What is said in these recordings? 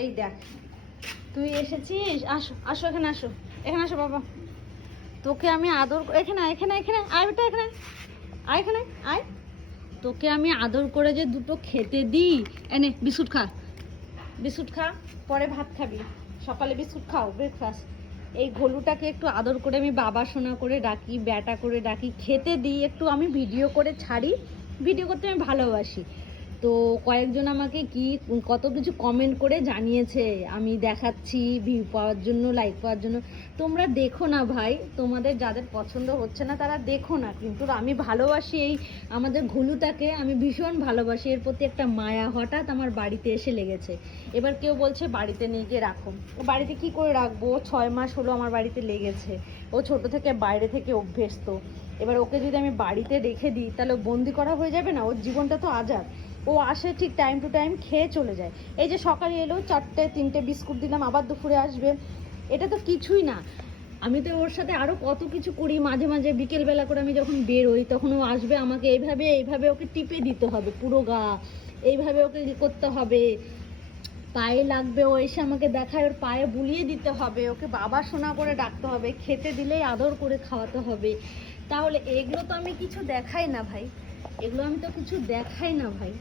এই দেখ তুই এসেছিস, আসো আসো এখানে আসো, এখানে আসো বাবা। তোকে আমি আদর এখানে এখানে এখানে আয় বেটা, এখানে আয়, এখানে আয়। তোকে আমি আদর করে যে দুটো খেতে দিই, এনে বিস্কুট খা, বিস্কুট খা, পরে ভাত খাবি। সকালে বিস্কুট খাও, ব্রেকফাস্ট। এই ঘলুটাকে একটু আদর করে আমি বাবা সোনা করে ডাকি, ব্যাটা করে ডাকি, খেতে দিই, একটু আমি ভিডিও করে ছাড়ি। ভিডিও করতে আমি ভালোবাসি। তো কয়েকজন আমাকে কি কত কিছু কমেন্ট করে জানিয়েছে, আমি দেখাচ্ছি ভিউ পাওয়ার জন্য, লাইক পাওয়ার জন্য। তোমরা দেখো না ভাই, তোমাদের যাদের পছন্দ হচ্ছে না তারা দেখো না, কিন্তু আমি ভালোবাসি এই আমাদের ঘুলুটাকে, আমি ভীষণ ভালোবাসি। এর প্রতি একটা মায়া হঠাৎ আমার বাড়িতে এসে লেগেছে। এবার কেউ বলছে বাড়িতে নিয়ে গিয়ে রাখো। ও বাড়িতে কি করে রাখবো? 6 মাস হলো আমার বাড়িতে লেগেছে। ও ছোট থেকে বাইরে থেকে অভ্যস্ত। এবার ওকে যদি আমি বাড়িতে রেখে দিই তাহলে ও বন্দি করা হয়ে যাবে না? ওর জীবনটা তো আজাদ। ও আসে ঠিক টাইম টু টাইম, খেয়ে চলে যায়। এই যে সকালে এলো, 4টে 3টে বিস্কুট দিলাম, আবার দুপুরে আসবে। এটা তো কিছুই না। আমি তো ওর সাথে আরও কত কিছু করি। মাঝে মাঝে বিকেলবেলা করে আমি যখন বেরোই তখন ও আসবে, আমাকে এইভাবে এইভাবে ওকে টিপে দিতে হবে পুরো গা, এইভাবে ওকে করতে হবে। পায়ে লাগবে, ও এসে আমাকে দেখায়, ওর পায়ে বুলিয়ে দিতে হবে, ওকে বাবা সোনা করে ডাকতে হবে, খেতে দিলেই আদর করে খাওয়াতে হবে। তাহলে এগুলো তো আমি কিছু দেখাই না ভাই, এগুলো আমি তো কিছু দেখাই না ভাই,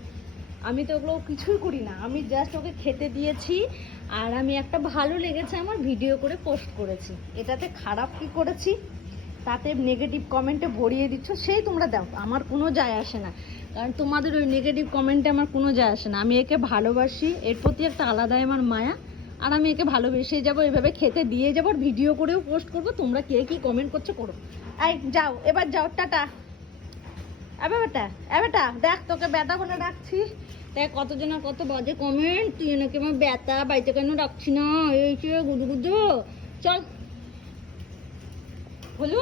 আমি তো ওগুলো কিছুই করি না। আমি জাস্ট ওকে খেতে দিয়েছি, আর আমি একটা ভালো লেগেছে আমার ভিডিও করে পোস্ট করেছি। এটাতে খারাপ কি করেছি? তাতে নেগেটিভ কমেন্টে ভরিয়ে দিচ্ছ, সেই তোমরা দাও, আমার কোনো যায় আসে না। কারণ তোমাদের ওই নেগেটিভ কমেন্টে আমার কোনো যায় আসে না। আমি একে ভালোবাসি, এর প্রতি একটা আলাদাই আমার মায়া, আর আমি একে ভালোবেসে যাবো, এভাবে খেতে দিয়ে যাবো, আর ভিডিও করেও পোস্ট করবো। তোমরা কে কী কমেন্ট করছো করো। এই যাও, এবার যাও, টাটা। বেটা দেখ, তোকে ব্যথা বলে রাখছি, দেখ কতজনের কত বাজে কমেন্ট, তুই নাকি আমার ব্যথা বাড়িতে কেন রাখছি না, এই গুজু গুজু। চল বলু।